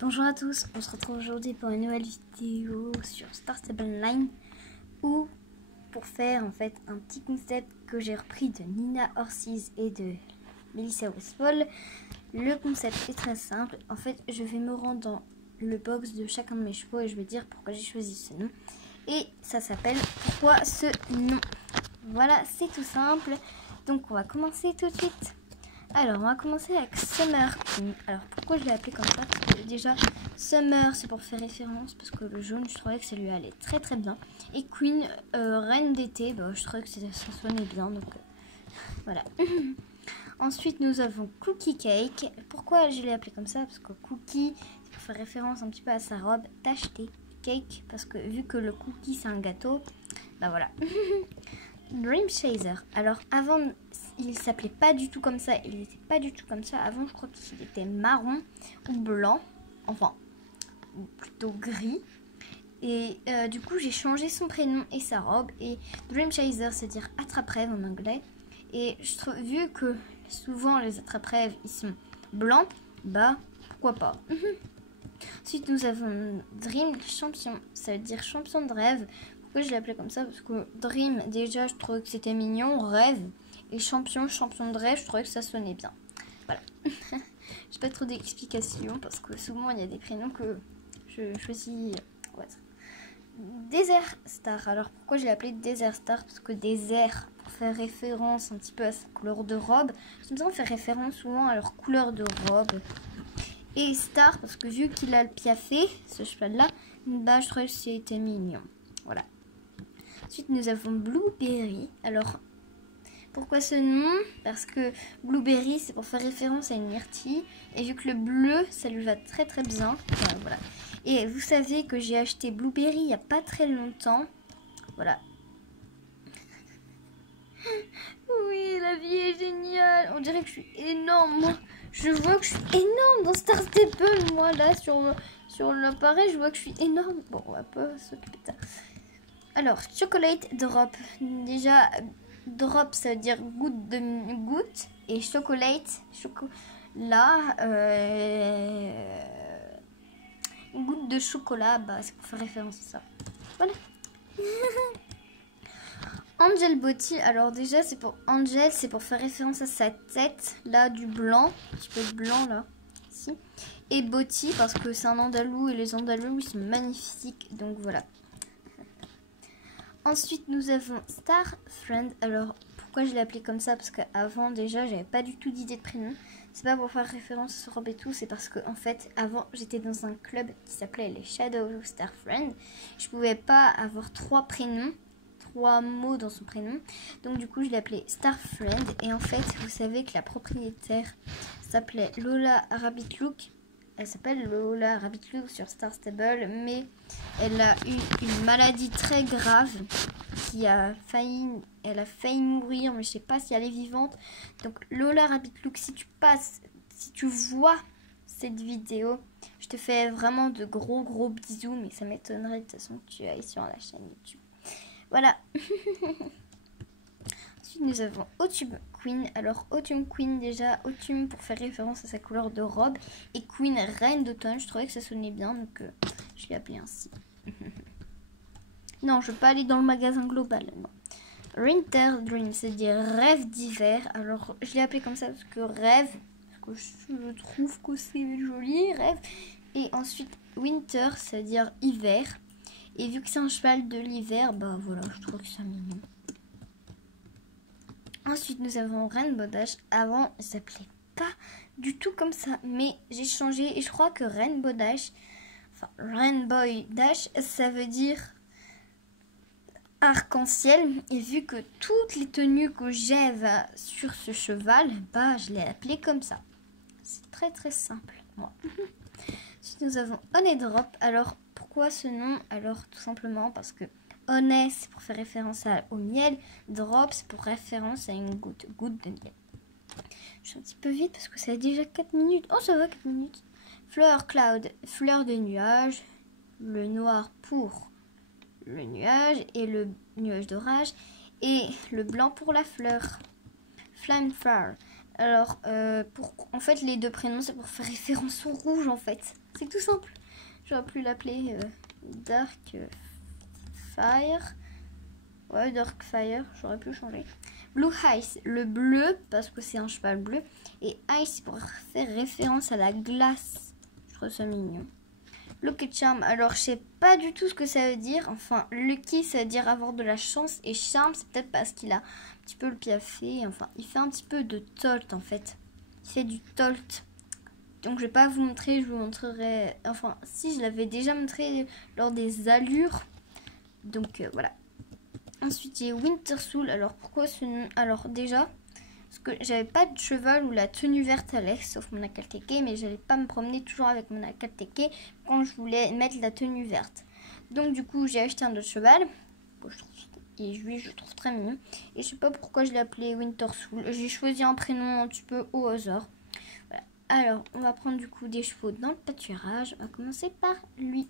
Bonjour à tous, on se retrouve aujourd'hui pour une nouvelle vidéo sur Star Stable Online ou pour faire en fait un petit concept que j'ai repris de Nina Orsiz et de Melissa Westphal. Le concept est très simple, en fait je vais me rendre dans le box de chacun de mes chevaux et je vais dire pourquoi j'ai choisi ce nom. Et ça s'appelle Pourquoi ce nom. Voilà, c'est tout simple, donc on va commencer tout de suite. Alors, on va commencer avec Summer Queen. Alors, pourquoi je l'ai appelé comme ça? Parce que déjà, Summer, c'est pour faire référence, parce que le jaune, je trouvais que ça lui allait très très bien. Et Queen, reine d'été, bah, je trouvais que ça sonnait bien, donc voilà. Ensuite, nous avons Cookie Cake. Pourquoi je l'ai appelé comme ça? Parce que Cookie, c'est pour faire référence un petit peu à sa robe tachetée. Cake, parce que vu que le cookie, c'est un gâteau, bah voilà. Dream Chaser. Alors avant, il s'appelait pas du tout comme ça. Il n'était pas du tout comme ça. Avant, je crois qu'il était marron ou blanc. Enfin, plutôt gris. Et du coup, j'ai changé son prénom et sa robe. Et Dream Chaser, c'est-à-dire attrape-rêve en anglais. Et je trouve, vu que souvent les attrape-rêves, ils sont blancs, bah pourquoi pas. Ensuite, nous avons Dream Champion. Ça veut dire champion de rêve. Pourquoi je l'ai appelé comme ça? Parce que Dream, déjà, je trouvais que c'était mignon. Rêve. Et champion de rêve, je trouvais que ça sonnait bien. Voilà. J'ai pas trop d'explications parce que souvent, il y a des prénoms que je choisis. Ouais. Desert Star. Alors, pourquoi je l'ai appelé Desert Star? Parce que désert, pour faire référence un petit peu à sa couleur de robe. J'ai besoin de faire référence souvent à leur couleur de robe. Et Star, parce que vu qu'il a le piafé, ce cheval-là, bah, je trouvais que c'était mignon. Voilà. Ensuite, nous avons Blueberry. Alors, pourquoi ce nom? Parce que Blueberry, c'est pour faire référence à une myrtille. Et vu que le bleu, ça lui va très très bien. Voilà. Et vous savez que j'ai acheté Blueberry il n'y a pas très longtemps. Voilà. Oui, la vie est géniale. On dirait que je suis énorme. Moi, je vois que je suis énorme dans Star Stable. Moi, là, sur l'appareil, je vois que je suis énorme. Bon, on va pas s'occuper de ça. Alors, chocolate drop. Déjà, drop, ça veut dire goutte de goutte. Et chocolate, chocolat, goutte de chocolat, bah, c'est pour faire référence à ça. Voilà. Angel Body, alors déjà, c'est pour Angel, c'est pour faire référence à sa tête, là, du blanc, un petit peu de blanc, là, ici. Et Body, parce que c'est un andalou, et les andalous, ils sont magnifiques, donc voilà. Ensuite, nous avons Star Friend. Alors, pourquoi je l'ai appelé comme ça? Parce qu'avant, déjà, j'avais pas du tout d'idée de prénom. C'est pas pour faire référence à ce robe et tout. C'est parce que, en fait, avant, j'étais dans un club qui s'appelait les Shadows of Star Friend. Je pouvais pas avoir 3 prénoms, 3 mots dans son prénom. Donc, du coup, je l'ai appelé Star Friend. Et en fait, vous savez que la propriétaire s'appelait Lola Rabbit Look. Elle s'appelle Lola Rabbit Look sur Star Stable, mais elle a eu une maladie très grave elle a failli mourir, mais je sais pas si elle est vivante. Donc Lola Rabbit Look, si tu vois cette vidéo, je te fais vraiment de gros bisous, mais ça m'étonnerait de toute façon que tu ailles sur la chaîne YouTube. Voilà. Ensuite, nous avons Autumn Queen. Alors, Autumn Queen, déjà, Autumn pour faire référence à sa couleur de robe. Et Queen, reine d'automne. Je trouvais que ça sonnait bien, donc je l'ai appelé ainsi. Non, je ne veux pas aller dans le magasin global, non. Winter Dream, c'est-à-dire rêve d'hiver. Alors, je l'ai appelé comme ça parce que rêve, parce que je trouve que c'est joli, rêve. Et ensuite, Winter, c'est-à-dire hiver. Et vu que c'est un cheval de l'hiver, bah voilà, je trouve que c'est mignon. Ensuite, nous avons Rainbow Dash. Avant, il s'appelait pas du tout comme ça, mais j'ai changé et je crois que Rainbow Dash, ça veut dire arc-en-ciel. Et vu que toutes les tenues que j'ai sur ce cheval, bah je l'ai appelé comme ça. C'est très très simple, moi. Ensuite, nous avons Honey Drop. Alors, pourquoi ce nom? Alors, tout simplement parce que Honey, c'est pour faire référence au miel. Drop, c'est pour référence à une goutte de miel. Je suis un petit peu vite parce que ça a déjà 4 minutes. Oh, ça va, 4 minutes. Flower Cloud, fleur de nuage. Le noir pour le nuage et le nuage d'orage. Et le blanc pour la fleur. Flameflower. Alors, en fait, les deux prénoms, c'est pour faire référence au rouge, en fait. C'est tout simple. J'aurais pu l'appeler Dark Fire. Ouais, Dark Fire, j'aurais pu changer. Blue Ice, le bleu, parce que c'est un cheval bleu. Et Ice, pour faire référence à la glace. Je trouve ça mignon. Lucky Charm, alors je sais pas du tout ce que ça veut dire. Enfin, Lucky, ça veut dire avoir de la chance. Et Charm, c'est peut-être parce qu'il a un petit peu le piafé. Enfin, il fait un petit peu de tolt, en fait. Il fait du tolt. Donc, je vais pas vous montrer, je vous montrerai... Enfin, si, je l'avais déjà montré lors des allures. Donc, voilà. Ensuite, j'ai Wintersoul. Alors, pourquoi ce nom? Alors, déjà... Parce que j'avais pas de cheval ou la tenue verte à l'air, sauf mon Akalteke, mais j'allais pas me promener toujours avec mon Akalteke quand je voulais mettre la tenue verte. Donc du coup j'ai acheté un autre cheval, et lui je le trouve très mignon. Et je sais pas pourquoi je l'ai appelé Wintersoul. J'ai choisi un prénom un petit peu au hasard. Voilà. Alors on va prendre du coup des chevaux dans le pâturage. On va commencer par lui.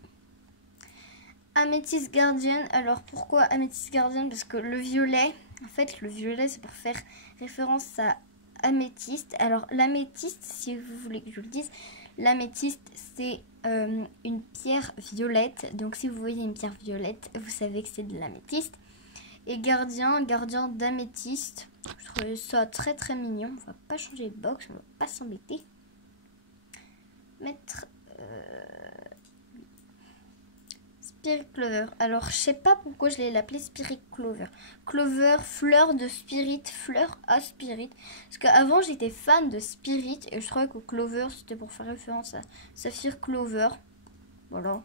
Amethyst Guardian. Alors pourquoi Amethyst Guardian? Parce que le violet... En fait, le violet, c'est pour faire référence à améthyste. Alors, l'améthyste, si vous voulez que je le dise, l'améthyste, c'est une pierre violette. Donc, si vous voyez une pierre violette, vous savez que c'est de l'améthyste. Et gardien d'améthyste. Je trouve ça très très mignon. On va pas changer de box, on va pas s'embêter. Mettre... Spirit Clover. Alors, je sais pas pourquoi je l'ai appelé Spirit Clover. Clover, fleur de Spirit, fleur à Spirit. Parce qu'avant, j'étais fan de Spirit et je trouvais que Clover, c'était pour faire référence à Saphir Clover. Voilà.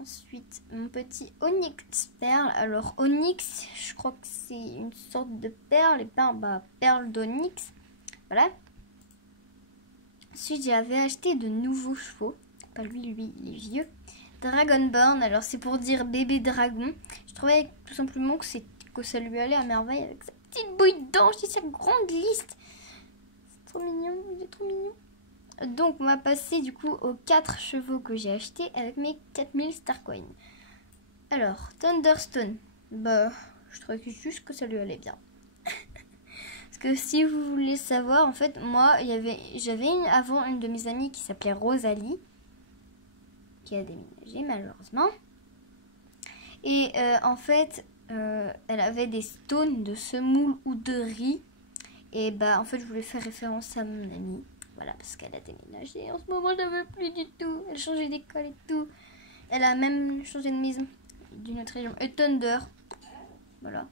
Ensuite, mon petit Onyx Perle. Alors, Onyx, je crois que c'est une sorte de perle. Et perle d'Onyx. Voilà. Ensuite, j'avais acheté de nouveaux chevaux. Pas lui, il est vieux. Dragonborn, alors c'est pour dire bébé dragon. Je trouvais tout simplement que ça lui allait à merveille avec sa petite bouille d'ange et sa grande liste. C'est trop mignon, il est trop mignon. Donc on va passer du coup aux 4 chevaux que j'ai achetés avec mes 4000 Starcoin. Alors, Thunderstone, je trouvais juste que ça lui allait bien. Parce que si vous voulez savoir, en fait, moi, j'avais avant une de mes amies qui s'appelait Rosalie, qui a déménagé malheureusement. Et en fait, elle avait des stones de semoule ou de riz. Et en fait, je voulais faire référence à mon amie. Voilà, parce qu'elle a déménagé. En ce moment, je ne veux plus du tout. Elle a changé d'école et tout. Elle a même changé de maison d'une autre région. Et Thunder. Voilà.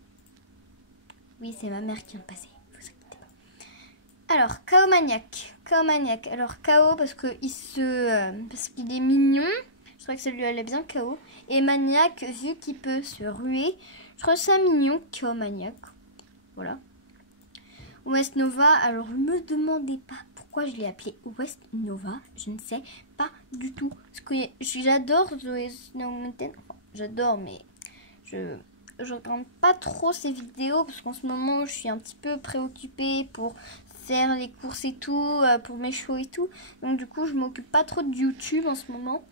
Oui, c'est ma mère qui vient de passer. Vous inquiétez pas. Alors, Chaos Maniac. Alors, Chaos parce qu'il est mignon. Je trouvais que ça lui allait bien, Chaos. Et Maniac, vu qu'il peut se ruer. Je trouve ça mignon, Chaos Maniac. Voilà. West Nova. Alors, ne me demandez pas pourquoi je l'ai appelé West Nova. Je ne sais pas du tout. Parce que j'adore The Snow Mountain. Enfin, j'adore, mais je regarde pas trop ces vidéos. Parce qu'en ce moment, je suis un petit peu préoccupée pour faire les courses et tout. Pour mes shows et tout. Donc, du coup, je m'occupe pas trop de YouTube en ce moment.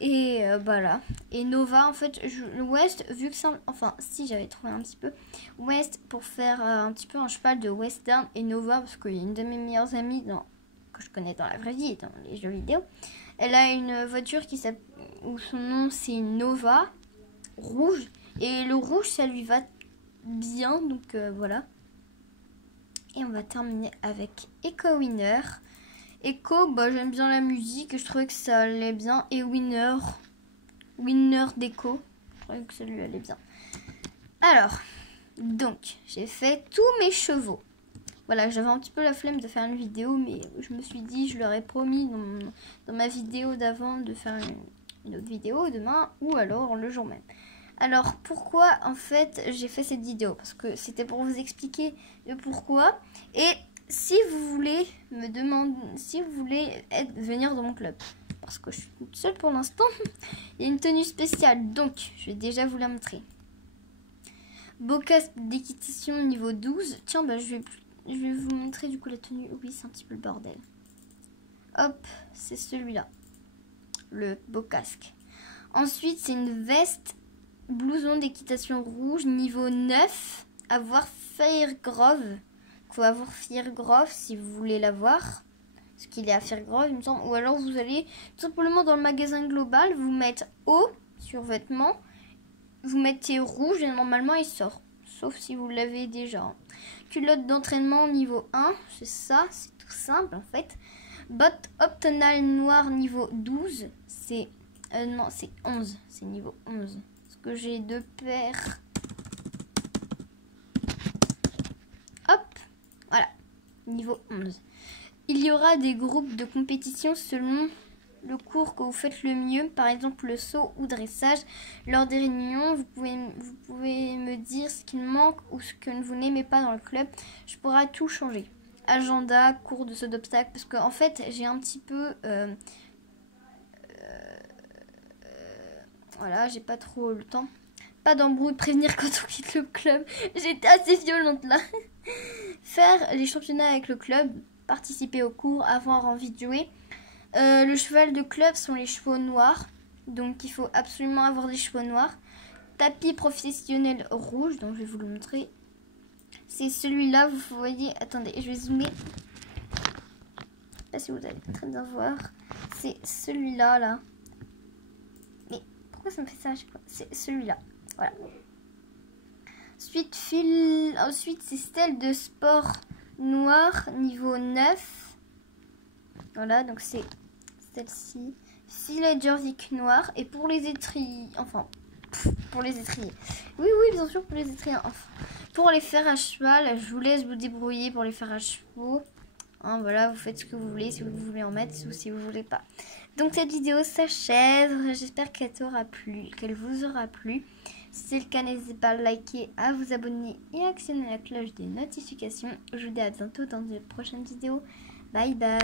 Et voilà. Et Nova, en fait, West, vu que ça... Enfin, si, j'avais trouvé un petit peu. West, pour faire un petit peu un cheval de western. Et Nova, parce qu'il y a une de mes meilleures amies que je connais dans la vraie vie et dans les jeux vidéo. Elle a une voiture où son nom, c'est Nova. Rouge. Et le rouge, ça lui va bien. Donc, voilà. Et on va terminer avec Echo Winner. Echo, j'aime bien la musique, je trouvais que ça allait bien. Et Winner d'Echo, je trouvais que ça lui allait bien. Alors, donc, j'ai fait tous mes chevaux. Voilà, j'avais un petit peu la flemme de faire une vidéo, mais je me suis dit, je leur ai promis dans ma vidéo d'avant de faire une autre vidéo demain ou alors le jour même. Alors, pourquoi en fait j'ai fait cette vidéo? Parce que c'était pour vous expliquer le pourquoi. Et si vous voulez venir dans mon club, parce que je suis toute seule pour l'instant, il y a une tenue spéciale, donc je vais déjà vous la montrer. Beau casque d'équitation niveau 12. Tiens, je vais vous montrer du coup la tenue. Oui, c'est un petit peu le bordel. Hop, c'est celui-là, le beau casque. Ensuite, c'est une veste blouson d'équitation rouge niveau 9, à voir Fairgrove. faut avoir Firgrove si vous voulez l'avoir. Parce qu'il est à Firgrove, il me semble. Ou alors vous allez tout simplement dans le magasin global, vous mettez haut sur vêtements, vous mettez rouge et normalement il sort. Sauf si vous l'avez déjà. Culotte d'entraînement niveau 1, c'est ça, c'est tout simple en fait. Bottes optonales noires niveau 12, c'est... non, c'est 11, c'est niveau 11. Parce que j'ai 2 paires. Hop, voilà, niveau 11. Il y aura des groupes de compétition selon le cours que vous faites le mieux, par exemple le saut ou dressage. Lors des réunions, vous pouvez me dire ce qu'il manque ou ce que vous n'aimez pas dans le club. Je pourrai tout changer. Agenda, cours de saut d'obstacle, parce qu'en fait, j'ai un petit peu... voilà, j'ai pas trop le temps. Pas d'embrouille, prévenir quand on quitte le club. J'étais assez violente là. Faire les championnats avec le club, participer aux cours, avoir envie de jouer. Le cheval de club sont les chevaux noirs. Donc il faut absolument avoir des chevaux noirs. Tapis professionnel rouge, donc je vais vous le montrer. C'est celui-là, vous voyez. Attendez, je vais zoomer. Je sais pas si vous allez très bien voir. C'est celui-là, là. Mais pourquoi ça me fait ça? C'est celui-là. Voilà. Ensuite, c'est stèle de sport noir, niveau 9. Voilà, donc c'est celle-ci. Filet Jorvik noir. Et pour les étriers, enfin, pour les étriers. Oui, bien sûr, pour les étriers. Enfin, pour les fers à cheval, je vous laisse vous débrouiller pour les fers à chevaux. Hein, voilà, vous faites ce que vous voulez, si vous voulez en mettre ou si vous voulez pas. Donc cette vidéo s'achève. J'espère qu'elle t'aura plu, qu'elle vous aura plu. Si c'est le cas, n'hésitez pas à liker, à vous abonner et à actionner la cloche des notifications. Je vous dis à bientôt dans de prochaines vidéos. Bye bye.